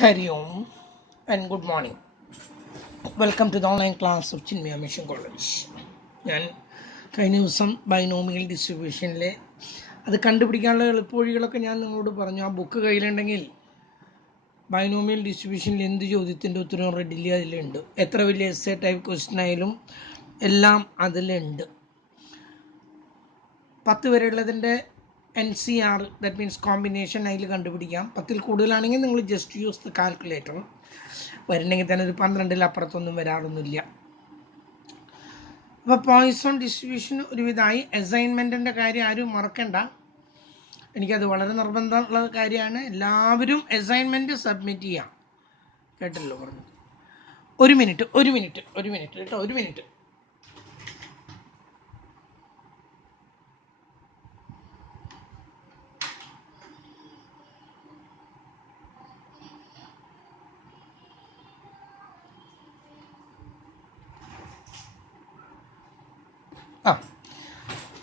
Hari Om and good morning. Welcome to the online class of Chinmaya Mission College. ഞാൻ കഴിഞ്ഞ ദിവസം binomial ഡിസ്ട്രിബ്യൂഷനിലെ അത് കണ്ടുപിടിക്കാനുള്ള എളുപ്പവഴികളൊക്കെ ഞാൻ നിങ്ങളോട് പറഞ്ഞു. ആ ബുക്ക് കയ്യിലുണ്ടെങ്കിൽ ബൈനോമിയൽ ഡിസ്ട്രിബ്യൂഷനിൽ എന്ത് ചോദ്യത്തിൻ്റെ ഉത്തരവും റെഡിലി അതിലുണ്ട്. എത്ര വലിയ എസ്സേ ടൈപ്പ് ക്വസ്റ്റ്യൻ ആയാലും എല്ലാം അതിലുണ്ട്. 10 വരെയുള്ളതിൻ്റെ NCR, ദാറ്റ് മീൻസ് കോമ്പിനേഷൻ അതിൽ കണ്ടുപിടിക്കാം. 10ൽ കൂടുതലാണെങ്കിൽ നിങ്ങൾ ജസ്റ്റ് യൂസ് ദ കാൽക്കുലേറ്റർ. വരുന്നെങ്കിൽ തന്നെ ഒരു 12ൽ അപ്പുറത്തൊന്നും വരാറൊന്നുമില്ല. അപ്പോൾ പോയിസൺ ഡിസ്ട്രിബ്യൂഷൻ ഒരുവിധമായി. അസൈൻമെൻറ്റിൻ്റെ കാര്യം ആരും മറക്കണ്ട, എനിക്കത് വളരെ നിർബന്ധമുള്ള കാര്യമാണ്. എല്ലാവരും അസൈൻമെൻറ്റ് സബ്മിറ്റ് ചെയ്യാം. കേട്ടല്ലോ പറഞ്ഞു. ഒരു മിനിറ്റ് കേട്ടോ, ഒരു മിനിറ്റ്.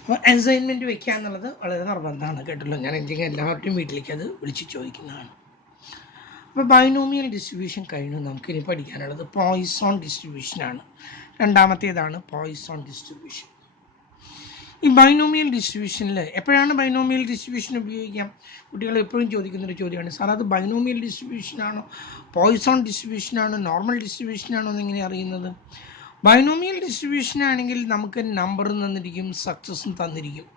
അപ്പോൾ അസൈൻമെൻറ്റ് വെക്കുക എന്നുള്ളത് വളരെ നിർബന്ധമാണ്. കേട്ടല്ലോ, ഞാൻ എന്തെങ്കിലും എല്ലാവരുടെയും വീട്ടിലേക്ക് അത് വിളിച്ച് ചോദിക്കുന്നതാണ്. അപ്പോൾ ബൈനോമിയൽ ഡിസ്ട്രിബ്യൂഷൻ കഴിഞ്ഞു. നമുക്കിനി പഠിക്കാനുള്ളത് പോയിസൺ ഡിസ്ട്രിബ്യൂഷനാണ്. രണ്ടാമത്തേതാണ് പോയിസൺ ഡിസ്ട്രിബ്യൂഷൻ. ഈ ബൈനോമിയൽ ഡിസ്ട്രിബ്യൂഷനിൽ എപ്പോഴാണ് ബൈനോമിയൽ ഡിസ്ട്രിബ്യൂഷൻ ഉപയോഗിക്കാം? കുട്ടികൾ എപ്പോഴും ചോദിക്കുന്നൊരു ചോദ്യമാണ്, സാർ അത് ബൈനോമിയൽ ഡിസ്ട്രിബ്യൂഷനാണോ, പോയിസൺ ഡിസ്ട്രിബ്യൂഷനാണോ, നോർമൽ ഡിസ്ട്രിബ്യൂഷനാണോ എന്നെങ്ങനെ അറിയുന്നത്? ബൈനോമിയൽ ഡിസ്ട്രിബ്യൂഷൻ ആണെങ്കിൽ നമുക്ക് നമ്പറും തന്നിരിക്കും, സക്സസും തന്നിരിക്കും.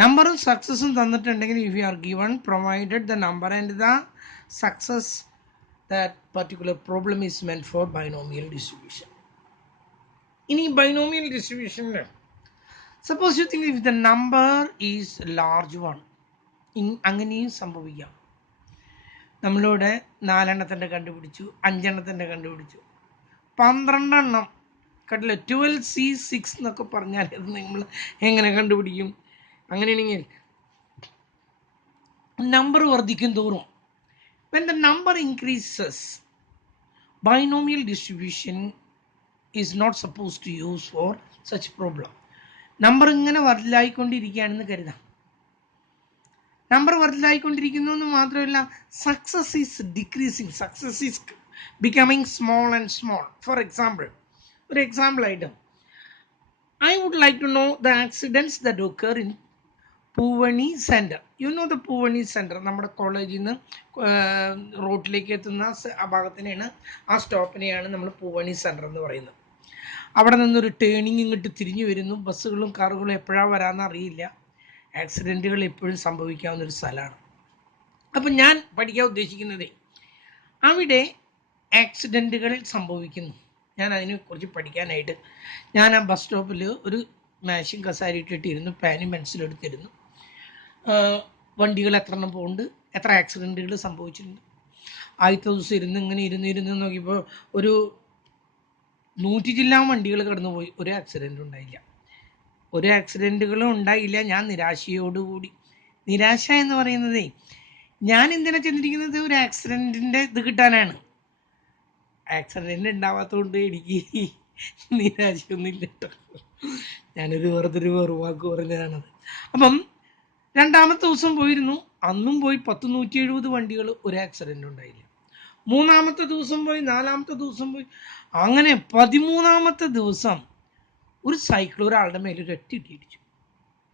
നമ്പറും സക്സസും തന്നിട്ടുണ്ടെങ്കിൽ if you are given provided the number and the success, that particular problem is meant for binomial distribution. ഇനി ബൈനോമിയൽ ഡിസ്ട്രിബ്യൂഷനിൽ suppose you think if the number is large one, അങ്ങനെയും സംഭവിക്കാം. നമ്മളിവിടെ 4 എണ്ണത്തിൻ്റെ കണ്ടുപിടിച്ചു, 5 എണ്ണത്തിൻ്റെ കണ്ടുപിടിച്ചു, 12 എണ്ണം കേട്ടില്ല. 12C6 എന്നൊക്കെ പറഞ്ഞാൽ അത് നമ്മൾ എങ്ങനെ കണ്ടുപിടിക്കും? അങ്ങനെയാണെങ്കിൽ നമ്പർ വർദ്ധിക്കും തോറും, when the number increases, binomial distribution is not supposed to use for such problem. Number ഇങ്ങനെ വലുതായിക്കൊണ്ടിരിക്കുകയാണെന്ന് കരുതാം. നമ്പർ വലുതായിക്കൊണ്ടിരിക്കുന്നു എന്ന് മാത്രമല്ല, success is decreasing, success is becoming small and small. For example, ഒരു എക്സാമ്പിൾ ആയിട്ട്, I would like to know the accidents that occur in Poovani centre. You know the Poovani centre, നമ്മുടെ കോളേജിൽ നിന്ന് റോഡിലേക്ക് എത്തുന്ന ആ ഭാഗത്തിനെയാണ്, ആ സ്റ്റോപ്പിനെയാണ് നമ്മൾ പൂവണി സെൻറ്റർ എന്ന് പറയുന്നത്. അവിടെ നിന്നൊരു ടേണിങ് ഇങ്ങോട്ട് തിരിഞ്ഞു വരുന്നു, ബസ്സുകളും കാറുകളും എപ്പോഴാണ് വരാമെന്ന് അറിയില്ല. ആക്സിഡൻറ്റുകൾ എപ്പോഴും സംഭവിക്കാവുന്നൊരു സ്ഥലമാണ്. അപ്പം ഞാൻ പഠിക്കാൻ ഉദ്ദേശിക്കുന്നത്, അവിടെ ആക്സിഡൻറ്റുകൾ സംഭവിക്കുന്നു. ഞാൻ അതിനെക്കുറിച്ച് പഠിക്കാനായിട്ട് ഞാൻ ആ ബസ് സ്റ്റോപ്പിൽ ഒരു മാഷും കസാരി ഇട്ടിട്ടിരുന്നു, പാനും പെൻസിലെടുത്തിരുന്നു. വണ്ടികൾ എത്ര എണ്ണം പോകുന്നുണ്ട്, എത്ര ആക്സിഡൻറ്റുകൾ സംഭവിച്ചിട്ടുണ്ട്. ആദ്യത്തെ ദിവസം ഇങ്ങനെ ഇരുന്ന് നോക്കിയപ്പോൾ ഒരു 100 ജില്ലാ വണ്ടികൾ കടന്നു പോയി, ഒരു ആക്സിഡൻറ്റും ഉണ്ടായില്ല. ഒരു ആക്സിഡൻറ്റുകളും ഉണ്ടായില്ല. ഞാൻ നിരാശയോടുകൂടി, നിരാശ എന്ന് പറയുന്നതേ, ഞാൻ എന്തിനാണ് ചെന്നിരിക്കുന്നത്, ഒരു ആക്സിഡൻറ്റിൻ്റെ ഇത് കിട്ടാനാണ്. ആക്സിഡൻറ്റ് ഉണ്ടാവാത്തതുകൊണ്ട് എനിക്ക് നിരാശയൊന്നുമില്ല കേട്ടോ. ഞാനൊരു വെറുതെ വാക്ക് പറഞ്ഞതാണത്. അപ്പം രണ്ടാമത്തെ ദിവസം പോയിരുന്നു, അന്നും പോയി 170 വണ്ടികൾ, ഒരു ആക്സിഡൻ്റ് ഉണ്ടായില്ല. 3-ാമത്തെ ദിവസം പോയി, 4-ാമത്തെ ദിവസം പോയി, അങ്ങനെ 13-ാമത്തെ ദിവസം ഒരു സൈക്കിൾ ഒരാളുടെ മേലെ ഒരൊറ്റ ഇടിച്ചു,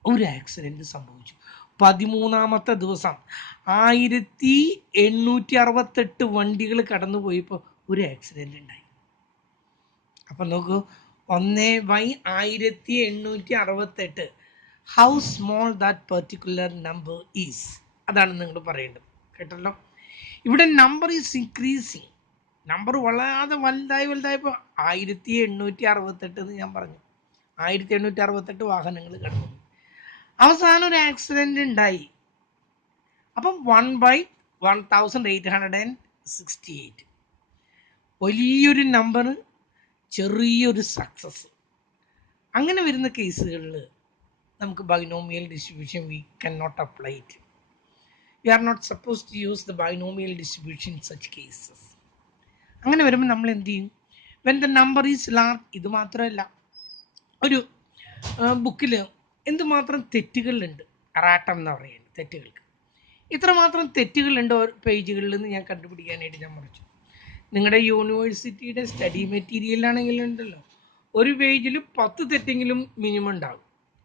ഒരു ആക്സിഡൻറ്റ് സംഭവിച്ചു. 13-ാമത്തെ ദിവസം 1868 വണ്ടികൾ കടന്നു പോയപ്പോൾ ഒരു ആക്സിഡൻ്റ് ഉണ്ടായി. അപ്പം നോക്കൂ, 1/1868, how small that particular number is. അതാണ് നിങ്ങൾ പറയേണ്ടത്. കേട്ടല്ലോ, ഇവിടെ നമ്പർ ഈസ് ഇൻക്രീസിങ്. നമ്പർ വളരെ വലുതായപ്പോൾ 1868 എന്ന് ഞാൻ പറഞ്ഞു. 1868 വാഹനങ്ങൾ കടന്നു. അവസാനം ഒരു ആക്സിഡൻ്റ് ഉണ്ടായി. അപ്പം 1/1868, വലിയൊരു നമ്പർ, ചെറിയൊരു സക്സസ്. അങ്ങനെ വരുന്ന കേസുകളിൽ നമുക്ക് binomial distribution we can not apply it. We are not suppose to use the binomial distribution in such cases. അങ്ങനെ വരുമ്പോൾ നമ്മൾ എന്ത് ചെയ്യും? When the number is large. ഇത് മാത്രമല്ല, ഒരു ബുക്കിൽ എന്തുമാത്രം തെറ്റുകളുണ്ട്, അറാട്ടം എന്ന് പറയുന്നത് തെറ്റുകൾക്ക്. ഇത്രമാത്രം തെറ്റുകളുണ്ട് ഓരോ പേജുകളിൽ നിന്ന് ഞാൻ കണ്ടുപിടിക്കാനായിട്ട് ഞാൻ മറിച്ചു. നിങ്ങളുടെ യൂണിവേഴ്സിറ്റിയുടെ സ്റ്റഡി മെറ്റീരിയലാണെങ്കിലും ഉണ്ടല്ലോ, ഒരു പേജിൽ 10 തെറ്റെങ്കിലും മിനിമം ഉണ്ടാകും.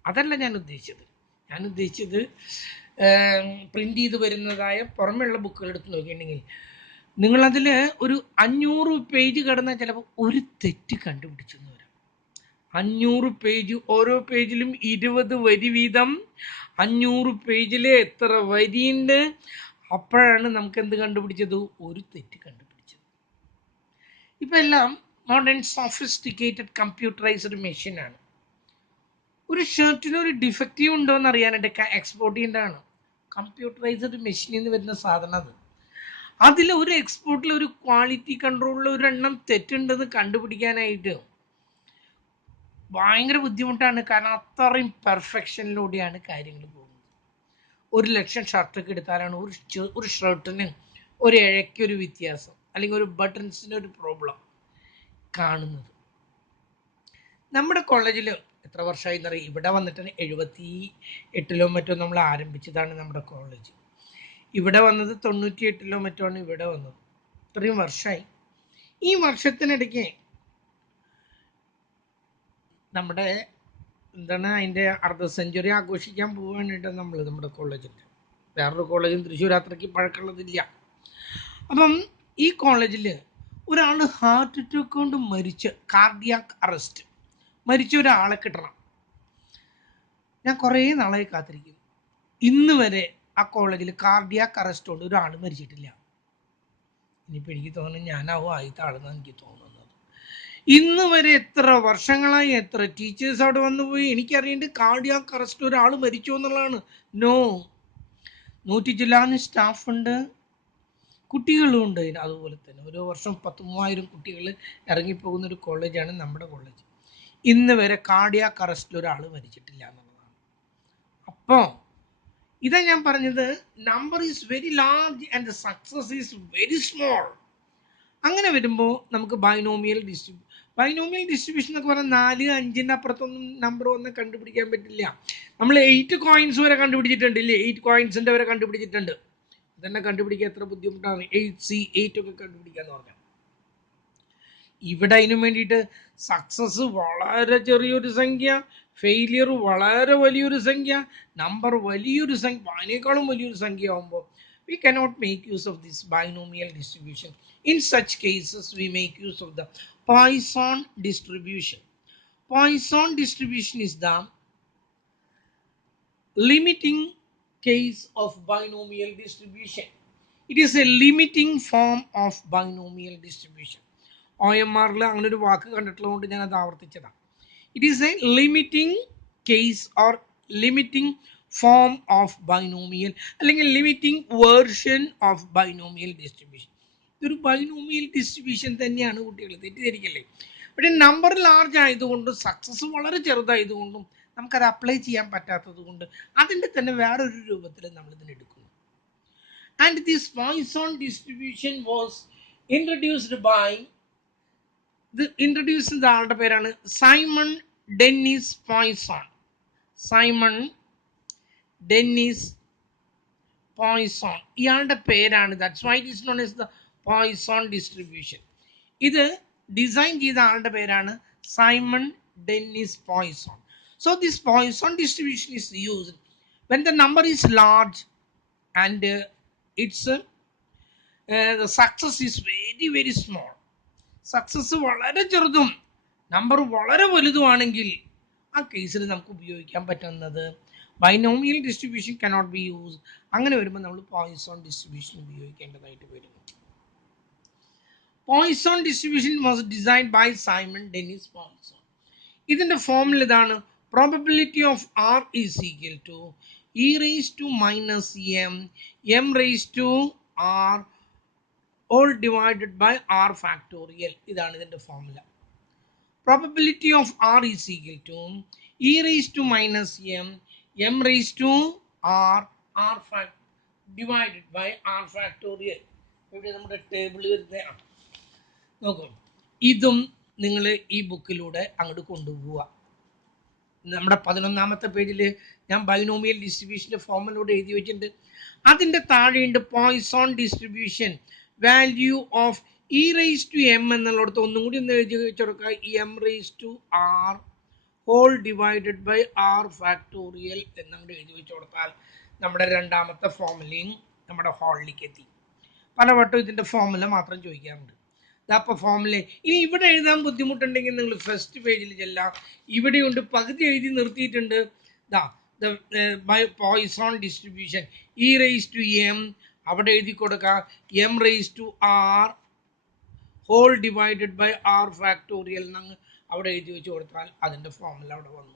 അതല്ല ഞാൻ ഉദ്ദേശിച്ചത്. ഞാൻ ഉദ്ദേശിച്ചത് പ്രിൻ്റ് ചെയ്ത് വരുന്നതായ പുറമെയുള്ള ബുക്കുകൾ എടുത്ത് നോക്കിയിട്ടുണ്ടെങ്കിൽ നിങ്ങളതിൽ ഒരു 500 പേജ് കടന്നാൽ ചിലപ്പോൾ ഒരു തെറ്റ് കണ്ടുപിടിച്ചെന്ന് വരാം. 500 പേജ്, ഓരോ പേജിലും 20 വരി വീതം. 500 പേജിൽ എത്ര വരിയുണ്ട്? അപ്പോഴാണ് നമുക്ക് എന്ത് കണ്ടുപിടിച്ചത്? ഒരു തെറ്റ് കണ്ടുപിടിച്ചത്. ഇപ്പം എല്ലാം മോഡേൺ സോഫിസ്റ്റിക്കേറ്റഡ് കമ്പ്യൂട്ടറൈസ്ഡ് മെഷീനാണ്. ഒരു ഷർട്ടിന് ഒരു ഡിഫക്റ്റീവ് ഉണ്ടോ എന്ന് അറിയാനായിട്ട് എക്സ്പോർട്ട് ചെയ്യേണ്ടതാണ്. കമ്പ്യൂട്ടറൈസ്ഡ് മെഷീനിൽ നിന്ന് വരുന്ന സാധനം അത്. അതിൽ ഒരു എക്സ്പോർട്ടിൽ ഒരു ക്വാളിറ്റി കൺട്രോളിൽ ഒരെണ്ണം തെറ്റുണ്ടെന്ന് കണ്ടുപിടിക്കാനായിട്ട് ഭയങ്കര ബുദ്ധിമുട്ടാണ്. കാരണം അത്രയും പെർഫെക്ഷനിലൂടെയാണ് കാര്യങ്ങൾ പോകുന്നത്. 1,00,000 ഷർട്ടൊക്കെ എടുത്താലാണ് ഒരു ഷർട്ടിന് ഒരു ഇഴയ്ക്കൊരു വ്യത്യാസം അല്ലെങ്കിൽ ഒരു ബട്ടൺസിന് ഒരു പ്രോബ്ലം കാണുന്നത്. നമ്മുടെ കോളേജിൽ എത്ര വർഷമായി എന്നറിയാം, ഇവിടെ വന്നിട്ട് 78 മറ്റോ നമ്മൾ ആരംഭിച്ചതാണ് നമ്മുടെ കോളേജ്. ഇവിടെ വന്നത് 98 മറ്റോ ആണ് ഇവിടെ വന്നത്. ഇത്രയും വർഷമായി. ഈ വർഷത്തിനിടയ്ക്ക് നമ്മുടെ അതിൻ്റെ അർദ്ധ സെഞ്ചുറി ആഘോഷിക്കാൻ പോകാനായിട്ട് നമ്മുടെ കോളേജിൻ്റെ വേറൊരു കോളേജിൽ തൃശ്ശൂർ അത്രയ്ക്ക് പഴക്കമുള്ളതില്ല. അപ്പം ഈ കോളേജിൽ ഒരാൾ ഹാർട്ട് അറ്റാക്ക് കൊണ്ട് കാർഡിയാക് അറസ്റ്റ് മരിച്ച ഒരാളെ കിട്ടണം. ഞാൻ കുറേ നാളായി കാത്തിരിക്കുന്നു. ഇന്ന് വരെ ആ കോളേജിൽ കാർഡിയാക് അറസ്റ്റ് കൊണ്ട് ഒരാൾ മരിച്ചിട്ടില്ല. ഇനിയിപ്പോൾ എനിക്ക് തോന്നുന്നു ഞാനാവും ആദ്യത്തെ ആളെന്നാണ് എനിക്ക് തോന്നുന്നത്. ഇന്ന് വരെ എത്ര വർഷങ്ങളായി എത്ര ടീച്ചേഴ്സ് അവിടെ വന്നു പോയി. എനിക്കറിയേണ്ടത് കാർഡിയാക് അറസ്റ്റ് ഒരാൾ മരിച്ചു എന്നുള്ളതാണ്. നോ, 100 ചില്ലാനും സ്റ്റാഫുണ്ട്, കുട്ടികളും ഉണ്ട്. അതുപോലെ തന്നെ ഓരോ വർഷം 10,000 കുട്ടികൾ ഇറങ്ങിപ്പോകുന്ന ഒരു കോളേജാണ് നമ്മുടെ കോളേജ്. ഇന്ന് വരെ കാർഡിയാക് അറസ്റ്റിൽ ഒരാൾ മരിച്ചിട്ടില്ല എന്നുള്ളതാണ്. അപ്പോൾ ഇതാ ഞാൻ പറഞ്ഞത്, number is very large and success is very small. അങ്ങനെ വരുമ്പോൾ നമുക്ക് ബൈനോമിയൽ ഡിസ്ട്രിബ്യൂഷൻ എന്നൊക്കെ പറഞ്ഞാൽ 4, 5ൻ്റെ അപ്പുറത്തൊന്നും നമ്പർ ഒന്നും കണ്ടുപിടിക്കാൻ പറ്റില്ല. നമ്മൾ 8 കോയിൻസ് വരെ കണ്ടുപിടിച്ചിട്ടുണ്ട് ഇല്ലേ? 8 കോയിൻസിൻ്റെ വരെ കണ്ടുപിടിച്ചിട്ടുണ്ട്. ഇതെന്നെ കണ്ടുപിടിക്കാൻ എത്ര ബുദ്ധിമുട്ടാണ്. 8C8 ഒക്കെ കണ്ടുപിടിക്കാന്ന് പറഞ്ഞാൽ. ഇവിടെ അതിനു വേണ്ടിയിട്ട് സക്സസ് വളരെ ചെറിയൊരു സംഖ്യ, ഫെയിലിയർ വളരെ വലിയൊരു സംഖ്യ, നമ്പർ വലിയൊരു സംഖ്യ, അതിനേക്കാളും വലിയൊരു സംഖ്യ ആകുമ്പോൾ we cannot make use of this binomial distribution. In such cases, we make use of the Poisson distribution. Poisson distribution is the limiting case of binomial distribution. It is a limiting form of binomial distribution. OMR-ൽ അങ്ങനെ ഒരു വാക്ക് കണ്ടിട്ടുള്ളതുകൊണ്ട് ഞാൻ അത് ആവർത്തിച്ചതാണ്. It is a limiting case or limiting form of binomial അല്ലെങ്കിൽ limiting version of binomial distribution. ഇതൊരു binomial distribution തന്നെയാണ് കുട്ടികൾ, തെറ്റിദ്ധരിക്കല്ലേ. പക്ഷേ number large ആയതുകൊണ്ടും സക്സസ് വളരെ ചെറുതായതുകൊണ്ടും നമുക്കത് അപ്ലൈ ചെയ്യാൻ പറ്റാത്തത് കൊണ്ട് അതിൻ്റെ തന്നെ വേറൊരു രൂപത്തിൽ നമ്മളിതിന് എടുക്കുന്നു. And this Poisson distribution was introduced by introduce ആളുടെ പേരാണ് Simon Dennis Poisson. Simon Dennis Poisson ഇയാളുടെ പേരാണ്. That's why it is known as the Poisson distribution. ഇത് ഡിസൈൻ ചെയ്ത ആളുടെ പേരാണ് സൈമൺ ഡെന്നിസ് പോയ്സോൺ. So this Poisson distribution is used when the number is large and its the success is very very small. Success വളരെ ചെറുതും number വളരെ വലുതുമാണെങ്കിൽ ആ കേസിൽ നമുക്ക് ഉപയോഗിക്കാൻ പറ്റുന്നത് binomial distribution cannot be use. അങ്ങനെ വരുമ്പോൾ നമ്മൾ പോയ്സോൺ ഡിസ്ട്രിബ്യൂഷൻ ഉപയോഗിക്കേണ്ടതായിട്ട് വരുന്നു. Poisson distribution was designed by Simon Dennis Poisson. ഇതിൻ്റെ ഫോർമുല ഇതാണ്: probability of R is equal to E raised to minus m raised to R all divided by R factorial. ഇതാണ് ഇതിൻ്റെ formula. Probability of R is equal to E raised to minus m raised to R divided by R factorial. ഇവിടെ നമ്മുടെ table വരുന്നതാണ്. നോക്കൂ, ഇതും നിങ്ങൾ ഈ ബുക്കിലൂടെ അങ്ങോട്ട് കൊണ്ടുപോവുക. നമ്മുടെ 11ാമത്തെ പേജിൽ ഞാൻ ബൈനോമിയൽ ഡിസ്ട്രിബ്യൂഷൻ്റെ ഫോർമുലയോട് എഴുതി വെച്ചിട്ടുണ്ട്. അതിൻ്റെ താഴെയുണ്ട് Poisson distribution value of e raise to m എന്നുള്ളിടത്ത് ഒന്നും കൂടി ഒന്ന് എഴുതി വെച്ച് കൊടുക്കുക. M raise to R whole divided by R factorial എന്നങ്ങോട്ട് എഴുതി വെച്ച് കൊടുത്താൽ നമ്മുടെ 2ാമത്തെ ഫോർമുലയും നമ്മുടെ ഹോളിലേക്ക് എത്തി. പലവട്ടം ഇതിൻ്റെ ഫോർമുല മാത്രം ചോദിക്കാറുണ്ട്. അപ്പോൾ ഫോർമുല ഇനി ഇവിടെ എഴുതാൻ ബുദ്ധിമുട്ടുണ്ടെങ്കിൽ നിങ്ങൾ ഫസ്റ്റ് പേജിൽ ചെല്ലാം. ഇവിടെയുണ്ട്, പകുതി എഴുതി നിർത്തിയിട്ടുണ്ട്. Poisson distribution e raise to m അവിടെ എഴുതി കൊടുക്കുക. M raise to R whole divided by R factorial എന്നങ്ങ് അവിടെ എഴുതി വെച്ച് കൊടുത്താൽ അതിൻ്റെ ഫോർമുല അവിടെ വന്നു.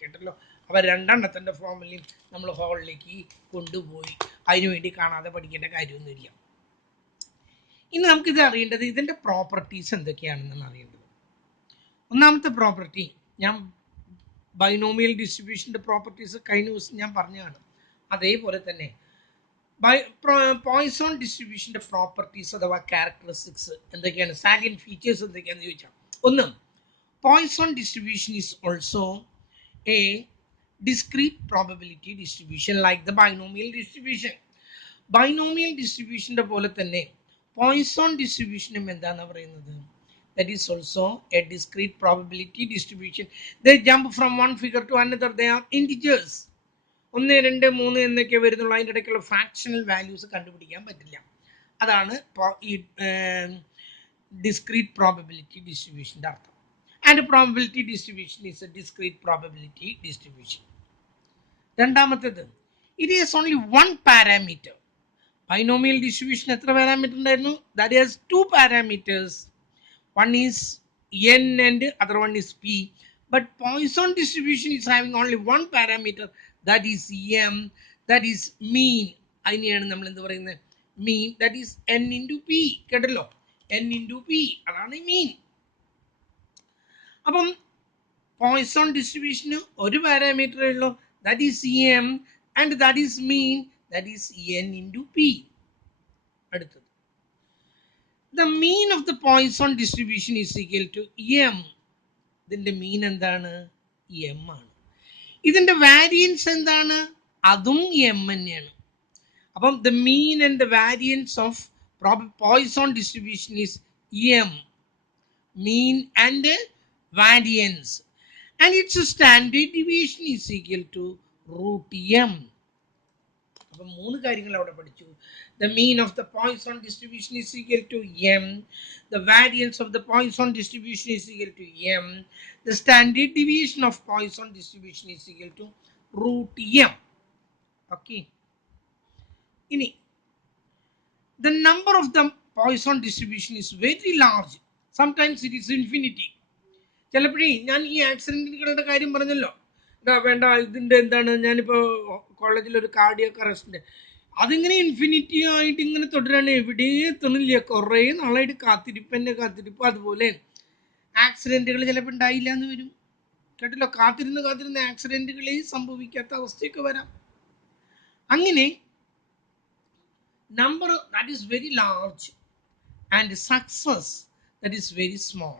കേട്ടല്ലോ. അപ്പോൾ 2എണ്ണത്തിൻ്റെ ഫോർമുലയും നമ്മൾ ഹോളിലേക്ക് കൊണ്ടുപോയി. അതിനുവേണ്ടി കാണാതെ പഠിക്കേണ്ട കാര്യമൊന്നുമില്ല. ഇനി നമുക്കിത് അറിയേണ്ടത് ഇതിൻ്റെ പ്രോപ്പർട്ടീസ് എന്തൊക്കെയാണെന്നാണ് അറിയേണ്ടത്. ഒന്നാമത്തെ പ്രോപ്പർട്ടി, ഞാൻ ബൈനോമിയൽ ഡിസ്ട്രിബ്യൂഷൻ്റെ പ്രോപ്പർട്ടീസ് കഴിഞ്ഞ ദിവസം ഞാൻ പറഞ്ഞതാണ്. അതേപോലെ തന്നെ പോയ്സോൺ ഡിസ്ട്രിബ്യൂഷൻ്റെ പ്രോപ്പർട്ടീസ് അഥവാ ക്യാരക്ടറിസ്റ്റിക്സ് എന്തൊക്കെയാണ്, സാലിയൻ ഫീച്ചേഴ്സ് എന്തൊക്കെയാണെന്ന് ചോദിച്ചാൽ, ഒന്ന്, Poisson distribution is also a discrete probability distribution like the binomial distribution. Binomial ഡിസ്ട്രിബ്യൂഷൻ്റെ പോലെ തന്നെ പോയ്സോൺ ഡിസ്ട്രിബ്യൂഷനും എന്താണ് പറയുന്നത്, that is also a discrete probability distribution. They jump from one figure to another. They are integers. 1, 2, 3 എന്നൊക്കെ വരുന്നുള്ളൂ. അതിൻ്റെ ഇടയ്ക്കുള്ള fractional values കണ്ടുപിടിക്കാൻ പറ്റില്ല. അതാണ് ഈ discrete probability distributionൻ്റെ അർത്ഥം. And probability distribution is a discrete probability distribution. രണ്ടാമത്തേത്, it is only one parameter. Binomial distribution എത്ര പാരാമീറ്റർ ഉണ്ടായിരുന്നു? That is 2 parameters. One is n and other one is p. But Poisson distribution is having only one parameter, that is m, that is mean. അതിനെയാണ് നമ്മൾ എന്ത് പറയുന്നത്, mean, that is n into p. കേട്ടല്ലോ, n into p, അതാണ് mean. അപ്പം Poisson ഡിസ്ട്രിബ്യൂഷന് ഒരു പാരാമീറ്ററേ ഉള്ളൂ, that is m, and that is mean, that is n into p. അടുത്തത്, the mean of the Poisson distribution is equal to m. ഇതിൻ്റെ മീൻ എന്താണ്, m ആണ്. ഇതിൻ്റെ വാരിയൻസ് എന്താണ്, അതും m തന്നെയാണ്. അപ്പം the mean and the variance of Poisson distribution is m, mean and variance, and its standard deviation is equal to root m. അപ്പം 3 കാര്യങ്ങൾ അവിടെ പഠിച്ചു. The mean of the Poisson distribution is equal to m, the variance of the Poisson distribution is equal to m, the standard deviation of Poisson distribution is equal to root m. Okay. ഇനി the number of the Poisson distribution is very large. Sometimes it is infinity. ചിലപ്പോഴേ ഞാൻ ഈ ആക്സിഡൻറ്റുകളുടെ കാര്യം പറഞ്ഞല്ലോ, വേണ്ട ഇതിൻ്റെ എന്താണ്, ഞാനിപ്പോൾ കോളേജിലൊരു cardiac arrest, അതിങ്ങനെ ഇൻഫിനിറ്റി ആയിട്ട് ഇങ്ങനെ തുടരാണ്, എവിടെയും എത്തണില്ല, കുറേ നാളായിട്ട് കാത്തിരിപ്പ്. അതുപോലെ ആക്സിഡൻറ്റുകൾ ചിലപ്പോൾ ഉണ്ടായില്ല എന്ന് വരും. കേട്ടല്ലോ, കാത്തിരുന്ന് ആക്സിഡൻറ്റുകളെ സംഭവിക്കാത്ത അവസ്ഥയൊക്കെ വരാം. അങ്ങനെ number that is very large and success that is very small.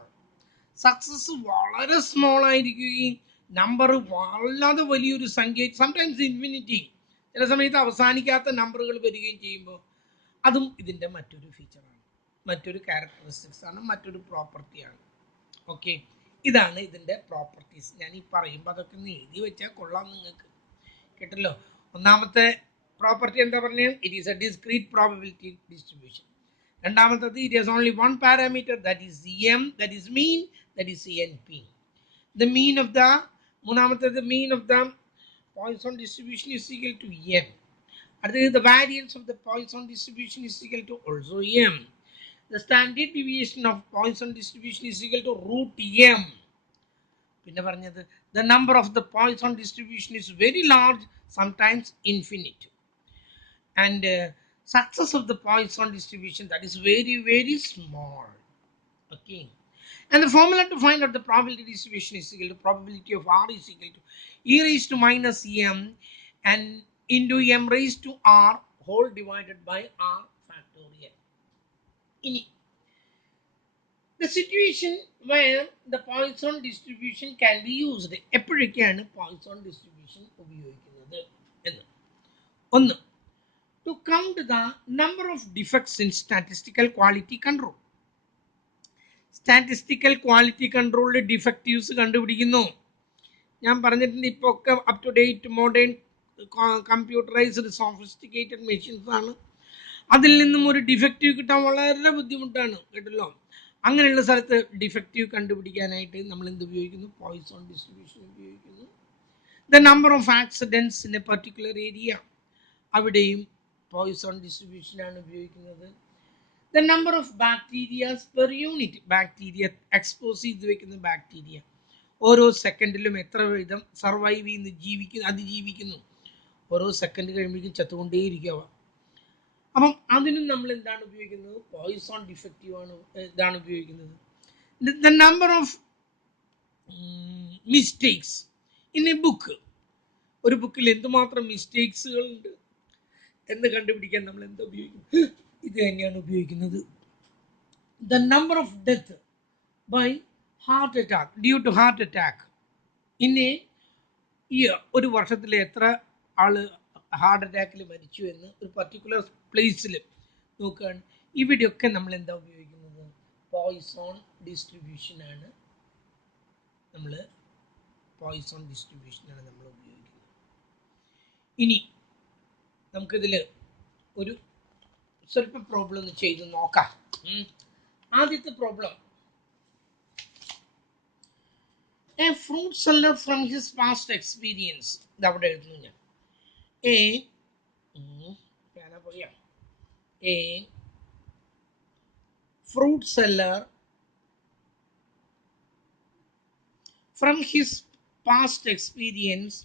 Success വളരെ സ്മോൾ ആയിരിക്കുകയും നമ്പർ വല്ലാതെ വലിയൊരു സംഖ്യ, സംടൈംസ് ഇൻഫിനിറ്റി, ചില സമയത്ത് അവസാനിക്കാത്ത നമ്പറുകൾ വരികയും ചെയ്യുമ്പോൾ അതും ഇതിൻ്റെ മറ്റൊരു ഫീച്ചറാണ്, മറ്റൊരു ക്യാരക്ടറിസ്റ്റിക്സ് ആണ്, മറ്റൊരു പ്രോപ്പർട്ടിയാണ്. ഓക്കെ, ഇതാണ് ഇതിൻ്റെ പ്രോപ്പർട്ടീസ്. ഞാൻ ഈ പറയുമ്പോൾ അതൊക്കെ ഒന്ന് എഴുതി വെച്ചാൽ കൊള്ളാം നിങ്ങൾക്ക്. കേട്ടല്ലോ, ഒന്നാമത്തെ പ്രോപ്പർട്ടി എന്താ പറഞ്ഞത്, it is a discrete probability distribution. രണ്ടാമത്തത്, it is only one parameter, that is m, that is mean, that is NP. The mean of the the mean of the Poisson distribution is equal to m. The variance of the Poisson distribution is equal to also m. The standard deviation of Poisson distribution is equal to root m. പിന്നെ പറഞ്ഞത്, the number of the Poisson distribution is very large, sometimes infinite, and success of the Poisson distribution, that is very very small. Okay. And the formula to find out the probability distribution is equal to probability of r is equal to e raised to minus m and into m raised to r whole divided by r factorial. ഇനി The situation where the Poisson distribution can be used. എപ്പോഴൊക്കെയാണ് Poisson distribution ഉപയോഗിക്കുന്നത് എന്ന്. ഒന്ന്, to count the number of defects in statistical quality control. Statistical quality കൺട്രോളിൽ defectives കണ്ടുപിടിക്കുന്നു. ഞാൻ പറഞ്ഞിട്ടുണ്ട്, ഇപ്പോൾ ഒക്കെ up to date modern computerised sophisticated machines ആണ്. അതിൽ നിന്നും ഒരു ഡിഫക്റ്റീവ് കിട്ടാൻ വളരെ ബുദ്ധിമുട്ടാണ്, കേട്ടല്ലോ. അങ്ങനെയുള്ള സ്ഥലത്ത് ഡിഫക്റ്റീവ് കണ്ടുപിടിക്കാനായിട്ട് നമ്മൾ എന്ത് ഉപയോഗിക്കുന്നു? പോയിസോൺ ഡിസ്ട്രിബ്യൂഷൻ ഉപയോഗിക്കുന്നു. The number of accidents in A particular area, അവിടെയും പോയിസോൺ ഡിസ്ട്രിബ്യൂഷനാണ് ഉപയോഗിക്കുന്നത്. The number of bacteria per unit, bacteria expose ചെയ്ത് വെക്കുന്ന ബാക്ടീരിയ ഓരോ സെക്കൻഡിലും എത്ര വിധം സർവൈവ് ചെയ്യുന്നു, അതിജീവിക്കുന്നു. ഓരോ സെക്കൻഡ് കഴിയുമ്പോഴേക്കും ചത്തുകൊണ്ടേയിരിക്കുക. അപ്പം അതിനും നമ്മൾ എന്താണ് ഉപയോഗിക്കുന്നത്? പോയിസോൺ ഡിഫക്റ്റീവ് ആണ് ഇതാണ് ഉപയോഗിക്കുന്നത്. The number of mistakes in A book, ഒരു ബുക്കിൽ എന്തുമാത്രം മിസ്റ്റേക്സുകൾ ഉണ്ട് എന്ന് കണ്ടുപിടിക്കാൻ നമ്മൾ എന്താ ഉപയോഗിക്കുന്നത്? ഇത് തന്നെയാണ് ഉപയോഗിക്കുന്നത്. The number of death by heart attack, due to heart attack in a year, ഒരു വർഷത്തിൽ എത്ര ആള് ഹാർട്ട് അറ്റാക്കിൽ മരിച്ചു എന്ന് ഒരു പർട്ടിക്കുലർ പ്ലേസിൽ നോക്കുകയാണ്. ഇവിടെയൊക്കെ നമ്മൾ എന്താ ഉപയോഗിക്കുന്നത്? പോയിസോൺ ഡിസ്ട്രിബ്യൂഷനാണ് നമ്മൾ ഉപയോഗിക്കുന്നത്. ഇനി നമുക്കിതിൽ ഒരു സ്വല്പം പ്രോബ്ലം ഒന്ന് ചെയ്ത് നോക്കാം. ആദ്യത്തെ problem, A fruit seller from his past experience, ഇതവിടെ എഴുതുന്നു ഞാൻ. A fruit seller from his past experience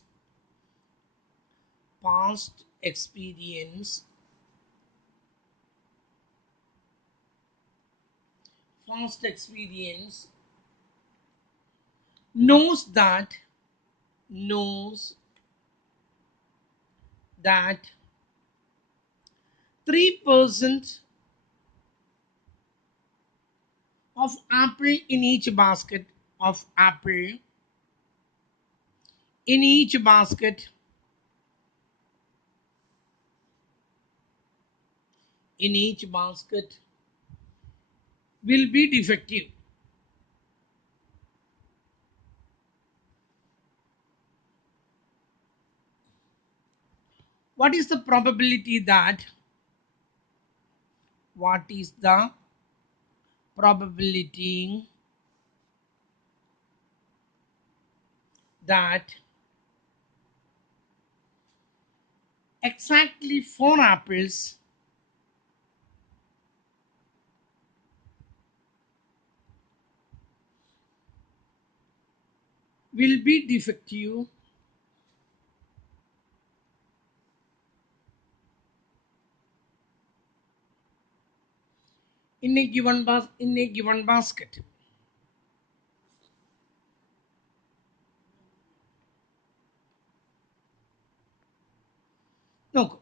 knows that 3% of apple in each basket will be defective. What is the probability that 4 apples will be defective in a given basket? നോക്കൂ,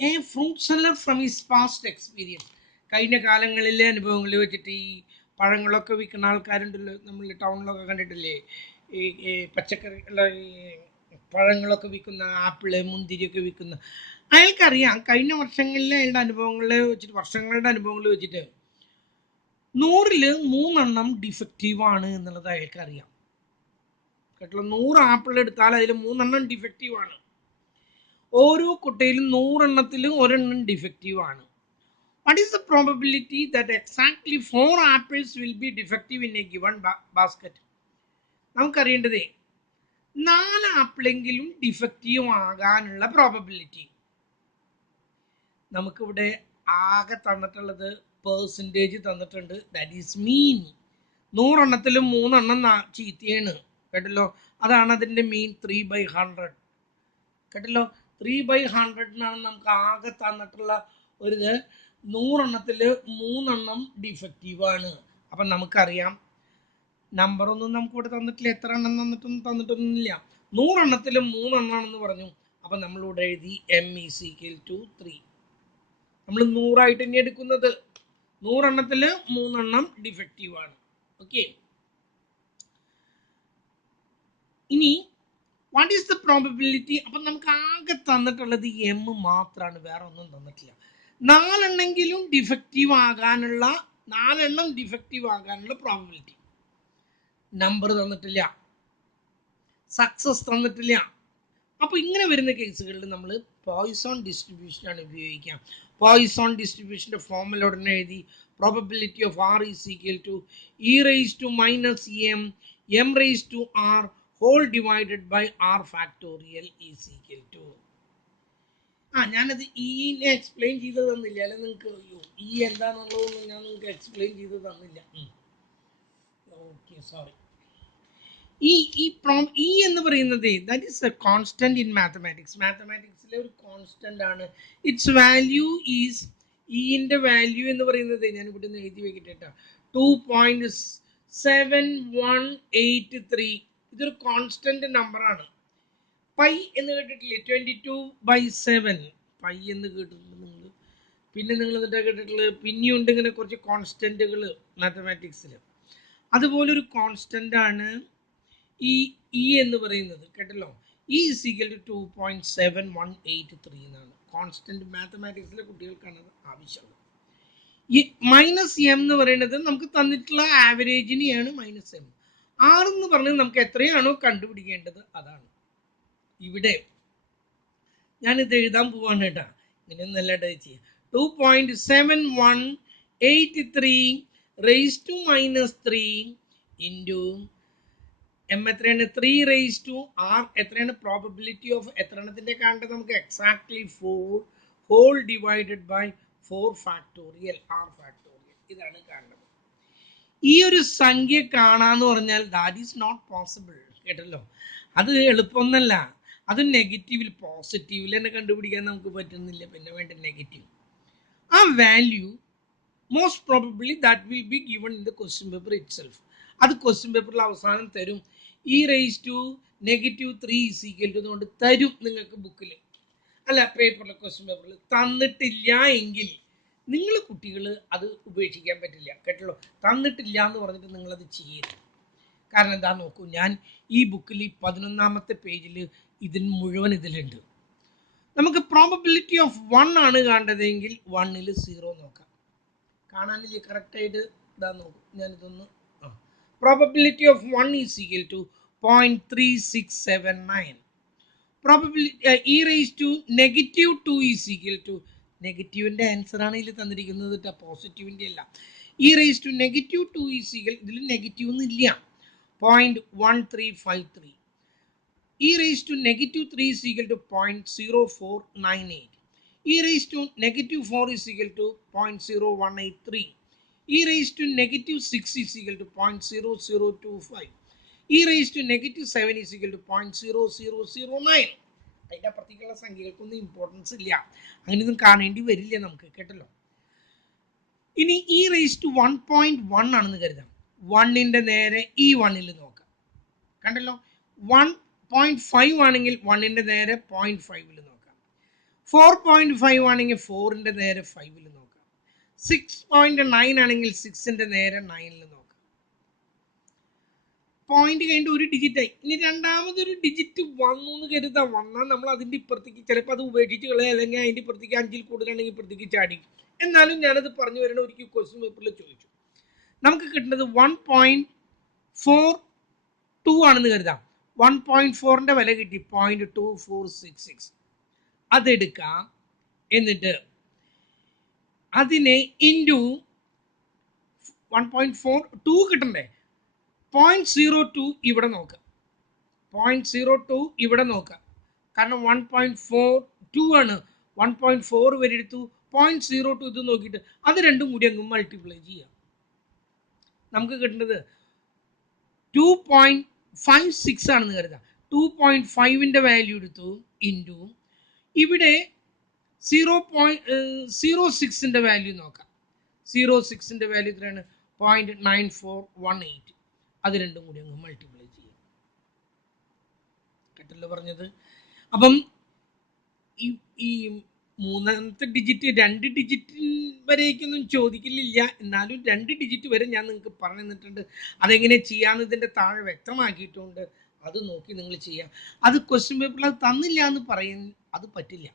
A fruit seller from his past experience, കഴിഞ്ഞ കാലങ്ങളിലെ അനുഭവങ്ങൾ വെച്ചിട്ട് ഈ പഴങ്ങളൊക്കെ വിൽക്കുന്ന ആൾക്കാരുണ്ടല്ലോ, നമ്മൾ ടൗണിലൊക്കെ കണ്ടിട്ടില്ലേ, ഈ പച്ചക്കറി പഴങ്ങളൊക്കെ വിൽക്കുന്ന, ആപ്പിള് മുന്തിരിയൊക്കെ വിൽക്കുന്ന, അയാൾക്കറിയാം കഴിഞ്ഞ വർഷങ്ങളിലെ അയാളുടെ വർഷങ്ങളുടെ അനുഭവങ്ങൾ വെച്ചിട്ട് 100ൽ 3 ഡിഫക്റ്റീവാണ് എന്നുള്ളത് അയാൾക്കറിയാം, കേട്ടോ. 100 ആപ്പിൾ എടുത്താൽ അതിൽ 3 ഡിഫക്റ്റീവാണ്. ഓരോ കുട്ടയിലും 100 ഒരെണ്ണം ഡിഫക്റ്റീവ് ആണ്. What is the probability that exactly 4 apples will be defective in a given basket? നമുക്കറിയേണ്ടതേ 4 ആപ്പിളെങ്കിലും ഡിഫക്റ്റീവ് ആകാനുള്ള പ്രോബബിലിറ്റി. നമുക്കിവിടെ ആകെ തന്നിട്ടുള്ളത് പെർസെൻറ്റേജ് തന്നിട്ടുണ്ട്, ദാറ്റ് ഈസ് മീൻ. 100 3 ചീത്തയാണ്, കേട്ടല്ലോ. അതാണ് അതിൻ്റെ മീൻ 3/100, കേട്ടല്ലോ. 3/100 നമുക്ക് ആകെ തന്നിട്ടുള്ള ഒരു 100 3 ഡിഫക്റ്റീവാണ്. അപ്പം നമുക്കറിയാം, നമ്പറൊന്നും നമുക്ക് ഇവിടെ തന്നിട്ടില്ല, എത്ര എണ്ണം തന്നിട്ടൊന്നുമില്ല. 100 3 പറഞ്ഞു. അപ്പം നമ്മളിവിടെ എഴുതി M = 3. നമ്മൾ 100 ആയിട്ട് തന്നെ എടുക്കുന്നത്. 100 എണ്ണത്തിൽ 3 എണ്ണം ഡിഫക്റ്റീവ് ആണ്. ഓക്കെ, ഇനി വാട്ട് ഈസ് ദ പ്രോബബിലിറ്റി? അപ്പം നമുക്ക് ആകെ തന്നിട്ടുള്ളത് എം മാത്രമാണ്, വേറെ ഒന്നും തന്നിട്ടില്ല. 4 എണ്ണെങ്കിലും ഡിഫക്റ്റീവ് ആകാനുള്ള 4 എണ്ണം ഡിഫക്റ്റീവ് ആകാനുള്ള പ്രോബബിലിറ്റി. നമ്പർ തന്നിട്ടില്ല, സക്സസ് തന്നിട്ടില്ല. അപ്പോൾ ഇങ്ങനെ വരുന്ന കേസുകളിൽ നമ്മൾ പോയിസോൺ ഡിസ്ട്രിബ്യൂഷനാണ് ഉപയോഗിക്കുക. പോയിസോൺ ഡിസ്ട്രിബ്യൂഷൻ്റെ ഫോർമുല ഉടനെ എഴുതി. Probability of R is equal to E raise to minus M raise to R whole divided by R factorial is equal to. ഞാനത് ഇനെ എക്സ്പ്ലെയിൻ ചെയ്ത് തന്നില്ല, അല്ലെ നിങ്ങൾക്ക് ഇ എന്താണെന്നുള്ളതൊന്നും ഞാൻ നിങ്ങൾക്ക് എക്സ്പ്ലെയിൻ ചെയ്ത് തന്നില്ല. Okay, sorry. ഈ എന്ന് പറയുന്നത് that is a constant in mathematics. മാത്തമാറ്റിക്സിലെ ഒരു കോൺസ്റ്റന്റ് ആണ്. ഇറ്റ്സ് വാല്യൂ ഈസ്, ഇന്റെ വാല്യൂ എന്ന് പറയുന്നത് ഞാൻ ഇവിടെ നിന്ന് എഴുതി വെക്കട്ടെ, 2.7183. ഇതൊരു കോൺസ്റ്റന്റ് നമ്പറാണ്. പൈ എന്ന് കേട്ടിട്ടില്ലേ? 22/7 പൈ എന്ന് കേട്ടിട്ടുണ്ട് നിങ്ങൾ. പിന്നെ നിങ്ങൾ എന്നിട്ട് കേട്ടിട്ടുള്ളത് പിന്നെയുണ്ട് ഇങ്ങനെ കുറച്ച് കോൺസ്റ്റന്റുകൾ മാത്തമാറ്റിക്സിൽ. അതുപോലൊരു കോൺസ്റ്റന്റ് ആണ് ഈ എന്ന് പറയുന്നത്, കേട്ടല്ലോ. ഇ ഈസ് ഈക്വൽ ടു 2.7183 എന്നാണ് കോൺസ്റ്റന്റ്. മാത്തമാറ്റിക്സിലെ കുട്ടികൾക്കാണ് അത് ആവശ്യമുള്ളത്. ഈ മൈനസ് എം എന്ന് പറയുന്നത് നമുക്ക് തന്നിട്ടുള്ള ആവറേജിനെയാണ് മൈനസ് എം. ആർ എന്ന് പറഞ്ഞത് നമുക്ക് എത്രയാണോ കണ്ടുപിടിക്കേണ്ടത് അതാണ്. ഇവിടെ ഞാനിത് എഴുതാൻ പോവാണ് കേട്ടാ, ഇങ്ങനെയൊന്നല്ല ചെയ്യാം. 2.7183 raise to minus 3 into M എത്രയാണ്? 3 റേസ് ടു ആർ എത്രയാണ്? പ്രോബബിലിറ്റി ഓഫ് എത്ര എണ്ണത്തിൻ്റെ കാണേണ്ടത് നമുക്ക്? Exactly 4 whole divided by 4 factorial R factorial. ഇതാണ് കാണേണ്ടത്. ഈ ഒരു സംഖ്യ കാണാന്ന് പറഞ്ഞാൽ ദാറ്റ് ഈസ് നോട്ട് പോസിബിൾ, കേട്ടല്ലോ. അത് എളുപ്പമൊന്നല്ല. അത് നെഗറ്റീവിൽ, പോസിറ്റീവിൽ തന്നെ കണ്ടുപിടിക്കാൻ നമുക്ക് പറ്റുന്നില്ല, പിന്നെ വേണ്ട നെഗറ്റീവ്. ആ value most probably that will be given in the question paper itself. അത് ക്വസ്റ്റ്യൻ പേപ്പറിൽ അവസാനം തരും. E raise to -3 is equal to കൊണ്ട് തരും നിങ്ങൾക്ക് ബുക്കിൽ, അല്ല പേപ്പറിൽ, ക്വസ്റ്റ്യൻ പേപ്പറിൽ തന്നിട്ടില്ല എങ്കിൽ നിങ്ങൾ കുട്ടികൾ അത് ഉപേക്ഷിക്കാൻ പറ്റില്ല, കേട്ടല്ലോ. തന്നിട്ടില്ല എന്ന് പറഞ്ഞിട്ട് നിങ്ങളത് ചെയ്യരുത്. കാരണം എന്താ നോക്കൂ, ഞാൻ ഈ ബുക്കിൽ 11ാമത്തെ പേജിൽ ഇതിന് മുഴുവൻ ഇതിലുണ്ട്. നമുക്ക് പ്രോബബിലിറ്റി ഓഫ് 1 ആണ് കാണേണ്ടതെങ്കിൽ 1ൽ 0 നോക്കാം. കാണാനില്ലേ കറക്റ്റായിട്ട്? ഇതാ നോക്കൂ, ഞാനിതൊന്ന് probability of 1 is equal to 0.3679. probability e raised to -2 is equal to, നെഗറ്റീവിൻ്റെ answer ആണ് ഇതിൽ തന്നിരിക്കുന്നത് കേട്ടോ, പോസിറ്റീവിൻ്റെ അല്ല. e raised to -2 is equal, ഇതിൽ നെഗറ്റീവ് ഒന്നും ഇല്ല, 0.1353. e raised to -3 is equal to 0.0498. e raised to -4 is equal to 0.0183. e raised to -6 is equal to 0.0025. e raised to -7 is equal to 0.0009. അതിൻ്റെ അപ്പുറത്തേക്കുള്ള സംഖ്യകൾക്കൊന്നും importance ഇല്ല, അങ്ങനെയൊന്നും കാണേണ്ടി വരില്ല നമുക്ക്, കേട്ടല്ലോ. ഇനി e raised to 1.1 ആണെന്ന് കരുതാം. 1ൻ്റെ നേരെ ഈ 1ൽ നോക്കാം, കണ്ടല്ലോ. 1.5 ആണെങ്കിൽ 1ൻ്റെ നേരെ 0.5ൽ നോക്കാം. 4.5 ആണെങ്കിൽ 4ൻ്റെ നേരെ 5ൽ നോക്കാം. 6.9 ആണെങ്കിൽ 6ൻ്റെ നേരെ 9ൽ നോക്കാം. പോയിന്റ് കഴിഞ്ഞിട്ട് ഒരു ഡിജിറ്റായി. ഇനി രണ്ടാമതൊരു ഡിജിറ്റ് വന്നു എന്ന് കരുതാം. വന്നാൽ നമ്മൾ അതിൻ്റെ ഇപ്പുറത്തേക്ക് ചിലപ്പോൾ അത് ഉപേക്ഷിച്ച് കളയുക, അല്ലെങ്കിൽ അതിൻ്റെ ഇപ്പുറത്തേക്ക് 5ൽ കൂടുതലാണെങ്കിൽ ഇപ്പുറത്തേക്ക് ചാടി. എന്നാലും ഞാനത് പറഞ്ഞു വരണം. ഒരിക്കൽ ക്വസ്റ്റ്യൻ പേപ്പറിൽ ചോദിച്ചു. നമുക്ക് കിട്ടുന്നത് 1.42 ആണെന്ന് കരുതാം. 1.4ൻ്റെ വില കിട്ടി 0.2466. അതെടുക്കാം. എന്നിട്ട് അതിനെ ഇൻറ്റു 1.42 കിട്ടണ്ടേ? 0.02 ഇവിടെ നോക്കാം. 0.02 ഇവിടെ നോക്കാം. കാരണം 1.42 ആണ്. 1.4 വരെ എടുത്തു, 0.02 ഇത് നോക്കിയിട്ട് അത് രണ്ടും കൂടി അങ്ങ് മൾട്ടിപ്ലൈ ചെയ്യാം. നമുക്ക് കിട്ടുന്നത് 2.56 ആണെന്ന് കരുതാം. 2.5ൻ്റെ വാല്യൂ എടുത്തു ഇൻറ്റു ഇവിടെ 0.06ൻ്റെ വാല്യൂ നോക്കാം. 0.6ൻ്റെ വാല്യൂ എത്രയാണ്? 0.9418. അത് രണ്ടും കൂടി അങ്ങ് മൾട്ടിപ്ലൈ ചെയ്യാം. കേട്ടല്ലോ പറഞ്ഞത്. അപ്പം ഈ മൂന്നാമത്തെ ഡിജിറ്റ് 2 ഡിജിറ്റ് വരേക്കൊന്നും ചോദിക്കലില്ല, എന്നാലും 2 ഡിജിറ്റ് വരെ ഞാൻ നിങ്ങൾക്ക് പറഞ്ഞു തന്നിട്ടുണ്ട്. അതെങ്ങനെ ചെയ്യാമെന്ന് ഇതിൻ്റെ താഴെ വ്യക്തമാക്കിയിട്ടുണ്ട്. അത് നോക്കി നിങ്ങൾ ചെയ്യാം. അത് ക്വസ്റ്റ്യൻ പേപ്പറിൽ അത് തന്നില്ല എന്ന് അത് പറ്റില്ല.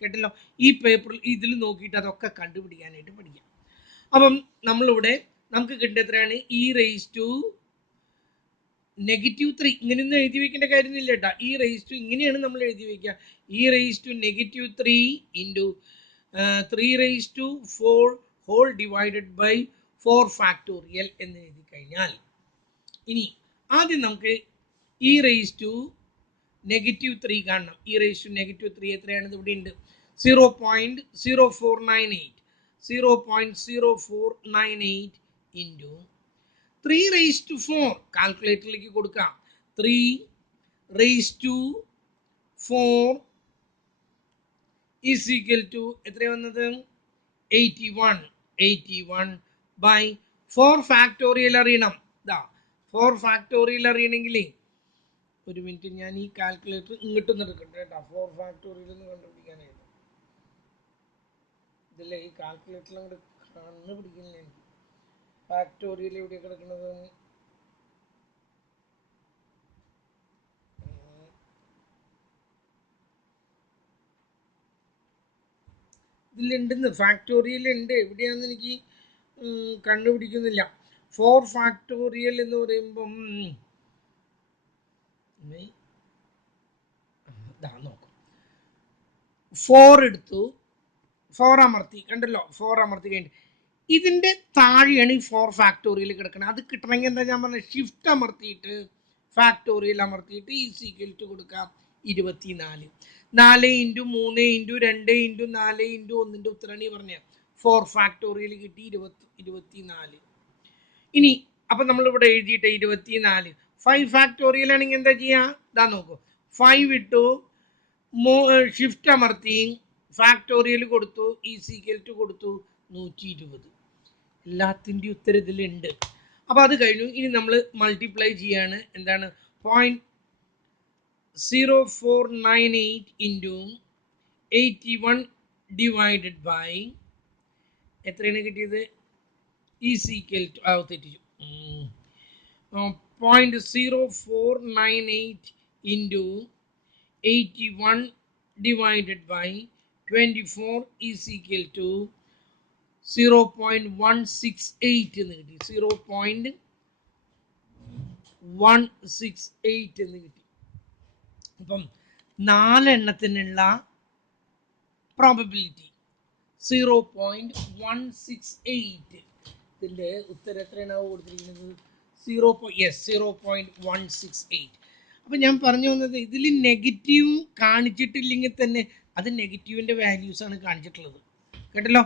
കേട്ടല്ലോ, ഈ പേപ്പറിൽ ഇതിൽ നോക്കിയിട്ട് അതൊക്കെ കണ്ടുപിടിക്കാനായിട്ട് പഠിക്കാം. അപ്പം നമ്മളിവിടെ നമുക്ക് കിട്ടുന്ന എത്രയാണ്, ഇ റേസ് ടു -3. ഇങ്ങനെയൊന്നും എഴുതി വെക്കേണ്ട കാര്യമില്ല കേട്ടോ. ഇ റേസ് ടു ഇങ്ങനെയാണ് നമ്മൾ എഴുതി വെക്കുക. E raise to -3 into 3 raise to 4 whole divided by 4 factorial എന്ന് എഴുതി കഴിഞ്ഞാൽ, ഇനി ആദ്യം നമുക്ക് ഇ റേസ് ടു -3 കാണണം. ഇ റേസ് ടു -3 എത്രയാണ്? ഇവിടെ ഉണ്ട് 0.0498 0.0498 ഇൻറ്റു 3 റേസ് ടു 4 കാൽക്കുലേറ്ററിലേക്ക് കൊടുക്കാം. 3 raise to 4 is equal to എത്ര വന്നത്? 81 ബൈ 4 ഫാക്ടോറിയൽ അറിയണം. ഇതാ 4 ഫാക്ടോറിയൽ അറിയണമെങ്കിൽ ഒരു മിനിറ്റ്, ഞാൻ ഈ കാൽക്കുലേറ്റർ ഇങ്ങോട്ടൊന്നും എടുക്കട്ടെ കേട്ടോ. 4 ഫാക്ടോറിയൽ ഒന്ന് കണ്ടുപിടിക്കാനായിട്ട് ഇതില്ലേ ഈ കാൽക്കുലേറ്ററിൽ അങ്ങോട്ട് കണ്ടുപിടിക്കുന്നില്ല എനിക്ക്. ഫാക്ടോറിയൽ എവിടെ കിടക്കുന്നത്? ഇതിലുണ്ടെന്ന്, ഫാക്ടോറിയൽ ഉണ്ട്, എവിടെയാണെന്ന് എനിക്ക് കണ്ടുപിടിക്കുന്നില്ല. 4 ഫാക്ടോറിയൽ എന്ന് പറയുമ്പം നോക്കും. 4 എടുത്തു, 4 അമർത്തി, കണ്ടല്ലോ, 4 അമർത്തി കഴിഞ്ഞിട്ട് ഇതിൻ്റെ താഴെയാണ് ഈ 4 ഫാക്ടോറിയൽ കിടക്കുന്നത്. അത് കിട്ടണമെങ്കിൽ എന്താ ഞാൻ പറഞ്ഞത്, ഷിഫ്റ്റ് അമർത്തിയിട്ട് ഫാക്ടോറിയൽ അമർത്തിയിട്ട് ഈസ് ഈക്വൽ ടു കൊടുക്കാം 24. 4 ഇൻറ്റു 3 ഇൻറ്റു 2 ഇൻറ്റു 4 ഇൻറ്റു 1ൻ്റെ ഉത്തരമാണ് ഈ പറഞ്ഞത്. 4 ഫാക്ടോറിയൽ കിട്ടി 24. ഇനി അപ്പം നമ്മളിവിടെ എഴുതിയിട്ട് 24. 5 ഫാക്ടോറിയൽ ആണെങ്കിൽ എന്താ ചെയ്യുക? ഇതാ നോക്കൂ, 5 ഇട്ടു, ഷിഫ്റ്റ് അമർത്തി ഫാക്ടോറിയൽ കൊടുത്തു, ഈസ് ഈക്വൽ ടു കൊടുത്തു 120. എല്ലാത്തിൻ്റെ ഉത്തരം ഇതിലുണ്ട്. അപ്പോൾ അത് കഴിഞ്ഞു. ഇനി നമ്മൾ മൾട്ടിപ്ലൈ ചെയ്യാണ്. എന്താണ്? 0.0498 ഇൻറ്റു 81 ഡിവൈഡഡ് ബൈ എത്രയാണ് കിട്ടിയത്? ഈസ് ഈക്വൽ ടു തെറ്റിച്ചു. 0.0498 into 81 divided by 24 is equal to 0.168 എന്ന് കിട്ടി. 0.168 എന്ന് കിട്ടി. അപ്പം 4 എണ്ണത്തിനുള്ള പ്രോബബിലിറ്റി 0.168. ഇതിൻ്റെ ഉത്തരം എത്രയാണ് കൊടുത്തിരിക്കുന്നത്? 0.168. അപ്പം ഞാൻ പറഞ്ഞു വന്നത്, ഇതിൽ നെഗറ്റീവ് കാണിച്ചിട്ടില്ലെങ്കിൽ തന്നെ അത് നെഗറ്റീവിൻ്റെ വാല്യൂസാണ് കാണിച്ചിട്ടുള്ളത്. കേട്ടല്ലോ,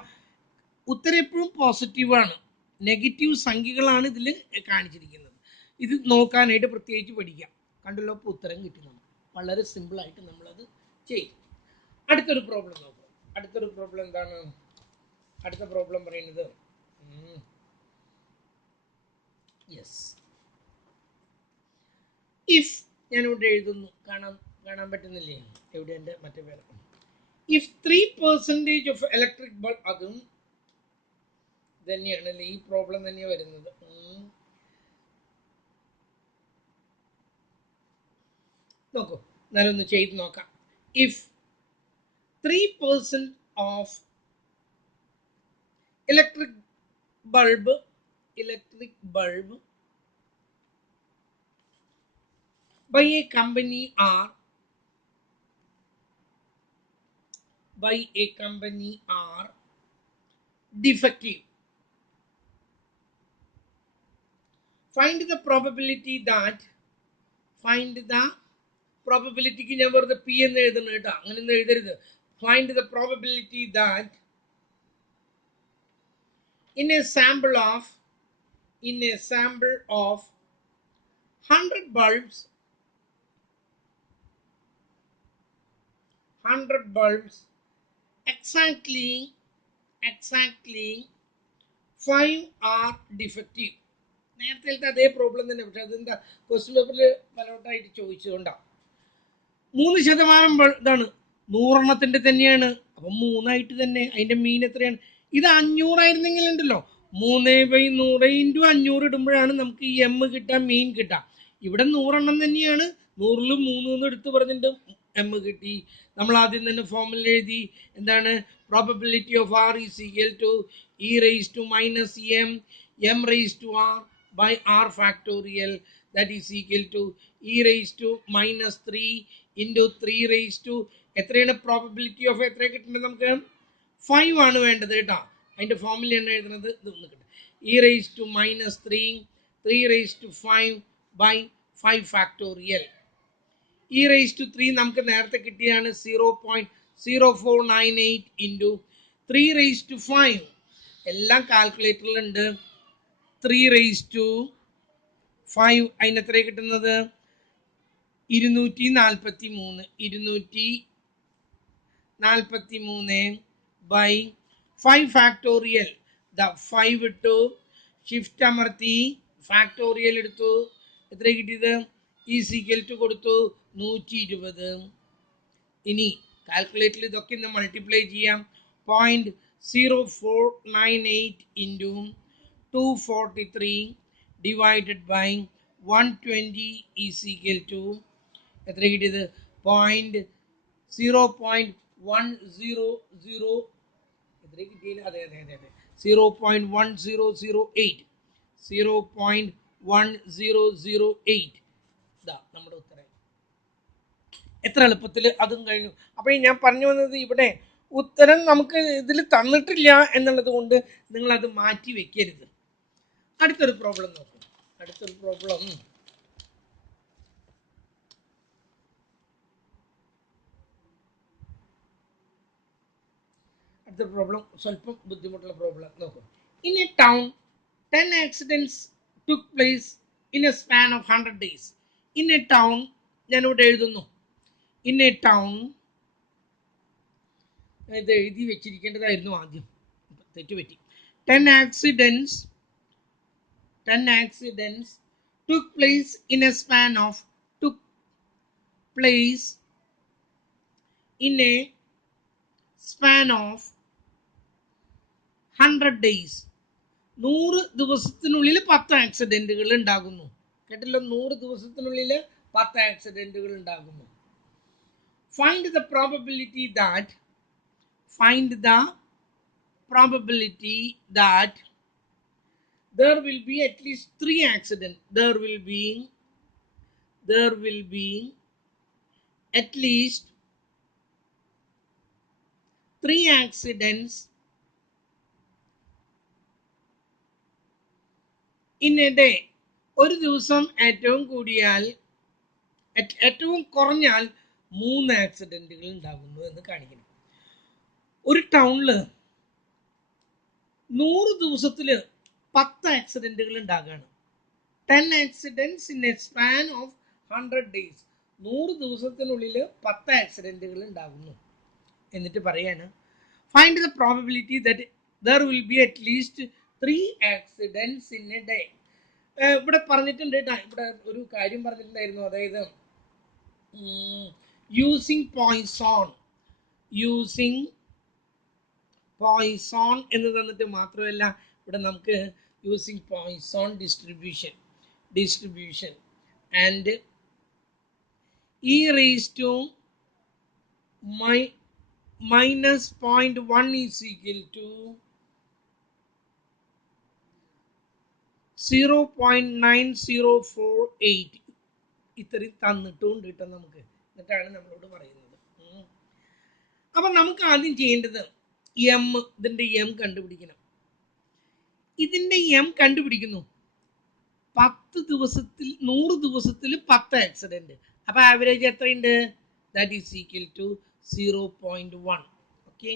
ഉത്തരം എപ്പോഴും പോസിറ്റീവാണ്, നെഗറ്റീവ് സംഖ്യകളാണ് ഇതിൽ കാണിച്ചിരിക്കുന്നത്. ഇത് നോക്കാനായിട്ട് പ്രത്യേകിച്ച് പഠിക്കാം. കണ്ടല്ലോ, ഇപ്പോൾ ഉത്തരം കിട്ടി. നമ്മൾ വളരെ സിമ്പിളായിട്ട് നമ്മളത് ചെയ്യും. അടുത്തൊരു പ്രോബ്ലം നോക്കാം. അടുത്തൊരു പ്രോബ്ലം എന്താണ്? അടുത്ത പ്രോബ്ലം പറയുന്നത് ഇഫ്, ഞാനിവിടെ എഴുതുന്നു, കാണാൻ പറ്റുന്നില്ലേ? എവിടെ എൻ്റെ മറ്റേ പേര്? ഇഫ് 3% ഓഫ് ഇലക്ട്രിക് ബൾബ്, അതും തന്നെയാണല്ലേ, ഈ പ്രോബ്ലം തന്നെയാണ് വരുന്നത്. നോക്കൂ, എന്നാലൊന്ന് ചെയ്ത് നോക്കാം. If 3% of electric bulb by a company are defective, find the probability that, probability ഞാൻ വെറുതെ പി എന്ന് എഴുതണം കേട്ടോ, അങ്ങനെയൊന്നും എഴുതരുത്. find the probability that in a sample of 100 bulbs exactly 5 are defective. നേരത്തെ അതേ പ്രോബ്ലം തന്നെ, പക്ഷെ അതെന്താ ക്വസ്റ്റ്യൻ പേപ്പറിൽ പലവട്ടമായിട്ട് ചോദിച്ചതുകൊണ്ടാണ്. 3% ഇതാണ് 100 തന്നെയാണ്. അപ്പം 3 തന്നെ. അതിൻ്റെ മീൻ എത്രയാണ്? ഇത് 500 ആയിരുന്നെങ്കിൽ ഉണ്ടല്ലോ 3/100 ഇൻറ്റു 500 ഇടുമ്പോഴാണ് നമുക്ക് ഈ എം കിട്ടാൻ, മീൻ കിട്ടാം. ഇവിടെ 100 തന്നെയാണ്. 100ൽ 3 എടുത്ത് പറഞ്ഞിട്ട് എം കിട്ടി. നമ്മൾ ആദ്യം തന്നെ ഫോർമുല എഴുതി. എന്താണ്? Probability of R is equal to E raise to minus M raise to R by R factorial, that is equal to E raise to minus 3 into 3 raise to എത്രയാണ്? പ്രോബബിലിറ്റി ഓഫ് എത്ര കിട്ടുന്നത് നമുക്ക്? 5 ആണ് വേണ്ടത് കേട്ടോ. അതിൻ്റെ ഫോർമുലയാണ് എഴുതുന്നത്. ഇതൊന്ന് കിട്ടും. E raise to minus 3 raise to 5 by 5 factorial. E raise to 3 നമുക്ക് നേരത്തെ കിട്ടിയാണ് 0.0498 ഇൻറ്റു 3 റേസ് ടു 5. എല്ലാം കാൽക്കുലേറ്ററിലുണ്ട്. 3 റേസ് ടു 5 അതിന് എത്ര കിട്ടുന്നത്? 243 ബൈ 5 ഫാക്ടോറിയൽ. 5 ഇട്ടു, ഷിഫ്റ്റ് അമർത്തി, ഫാക്ടോറിയൽ എടുത്തു. എത്ര കിട്ടിയത്? ഈസ് ഈക്വൽ ടു കൊടുത്തു 120. ഇനി കാൽക്കുലേറ്ററിൽ ഇതൊക്കെ ഇന്ന് മൾട്ടിപ്ലൈ ചെയ്യാം. 0.0498 into 243 divided by 120 is equal to എത്ര കിട്ടിയത്? 0.1008. എത്ര കിട്ടിയില്ല? അതെ 0.1008. 0.1008 ഇതാ നമ്മുടെ ഉത്തരം. എത്ര എളുപ്പത്തിൽ അതും കഴിഞ്ഞു. അപ്പോൾ ഞാൻ പറഞ്ഞു വന്നത്, ഇവിടെ ഉത്തരം നമുക്ക് ഇതിൽ തന്നിട്ടില്ല എന്നുള്ളത് കൊണ്ട് നിങ്ങളത് മാറ്റി വെക്കരുത്. അടുത്തൊരു പ്രോബ്ലം നോക്കും. അടുത്തൊരു പ്രോബ്ലം സ്വല്പം ബുദ്ധിമുട്ടുള്ള പ്രോബ്ലം നോക്കും. In A town 10 accidents took place in a span of 100 days. In a town, ഞാനിവിടെ എഴുതുന്നു. In a town, ഇത് എഴുതി വെച്ചിരിക്കേണ്ടതായിരുന്നു ആദ്യം, തെറ്റുപറ്റി. 10 accidents took place in a span of 100 days. 100 ദിവസത്തിനുള്ളിൽ 10 ആക്സിഡന്റുകൾ ഉണ്ടാകുന്നു. കേട്ടല്ലോ, 100 ദിവസത്തിനുള്ളിൽ 10 ആക്സിഡന്റുകൾ ഉണ്ടാകുന്നു. Find the probability that there will be at least 3 accidents. There will be at least 3 accidents in a day. ഒരു ദിവസം ഏറ്റവും കുറഞ്ഞാൽ 3 ആക്സിഡന്റുകൾ ഉണ്ടാകുന്നു എന്ന് കാണിക്കണം. ഒരു ടൗണിൽ 100 ദിവസത്തിൽ 10 ആക്സിഡന്റുകൾ ഉണ്ടാകുകയാണ്. 10 accidents in a span of 100 days. 100 ദിവസത്തിനുള്ളിൽ 10 ആക്സിഡന്റുകൾ ഉണ്ടാകുന്നു. എന്നിട്ട് പറയാണ്, find the probability that there will be at least 3 accidents in a day. ഇവിടെ പറഞ്ഞിട്ടുണ്ട് കേട്ടോ, ഇവിടെ ഒരു കാര്യം പറഞ്ഞിട്ടുണ്ടായിരുന്നു. അതായത് യൂസിങ് പോയിസോൺ എന്ന് തന്നിട്ട് മാത്രമല്ല, ഇവിടെ നമുക്ക് using Poisson distribution and E raise to minus 0.1 is equal to 0.9048. ഇത്രയും തന്നിട്ടുണ്ട് കേട്ടോ നമുക്ക്. എന്നിട്ടാണ് നമ്മളോട് പറയുന്നത്. അപ്പൊ നമുക്ക് ആദ്യം ചെയ്യേണ്ടത് ഇതിന്റെ എം കണ്ടുപിടിക്കണം. ഇതിന്റെ എം കണ്ടുപിടിക്കുന്നു. 100 ദിവസത്തിൽ 10 ആക്സിഡന്റ്. അപ്പൊ ആവറേജ് എത്രയുണ്ട്? That is equal to 0.1. Okay,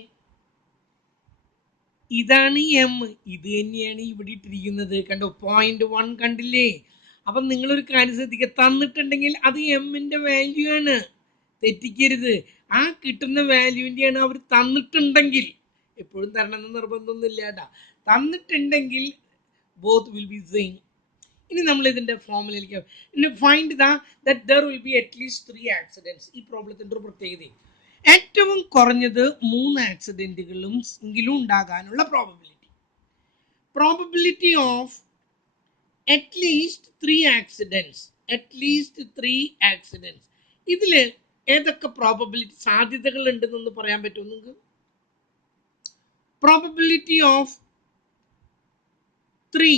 ഇതാണ് എം. ഇത് തന്നെയാണ് ഇവിടെ ഇട്ടിരിക്കുന്നത്. കണ്ടോ, 0.1 കണ്ടില്ലേ? അപ്പം നിങ്ങളൊരു കാര്യം ശ്രദ്ധിക്കുക, തന്നിട്ടുണ്ടെങ്കിൽ അത് എമ്മിന്റെ വാല്യൂ ആണ്, തെറ്റിക്കരുത്. ആ കിട്ടുന്ന വാല്യൂവിൻ്റെയാണ് അവർ തന്നിട്ടുണ്ടെങ്കിൽ. എപ്പോഴും തരണമെന്ന് നിർബന്ധമൊന്നുമില്ല കേട്ടാ. തന്നിട്ടുണ്ടെങ്കിൽ ബോത്ത് വിൽ ബി സെയിം. ഇനി നമ്മൾ ഇതിന്റെ ഫോർമുലയിലേക്ക് find that there will be at least 3 accidents. ഈ പ്രോബ്ലത്തിന്റെ ഒരു പ്രത്യേകത, ഏറ്റവും കുറഞ്ഞത് 3 ആക്സിഡന്റുകളും എങ്കിലും ഉണ്ടാകാനുള്ള പ്രോബബിലിറ്റി ഓഫ് അറ്റ്ലീസ്റ്റ് 3 ആക്സിഡൻസ് ഇതിൽ ഏതൊക്കെ പ്രോബബിലിറ്റി സാധ്യതകൾ ഉണ്ടെന്നൊന്ന് പറയാൻ പറ്റുമോ നിങ്ങൾക്ക്? Probability of 3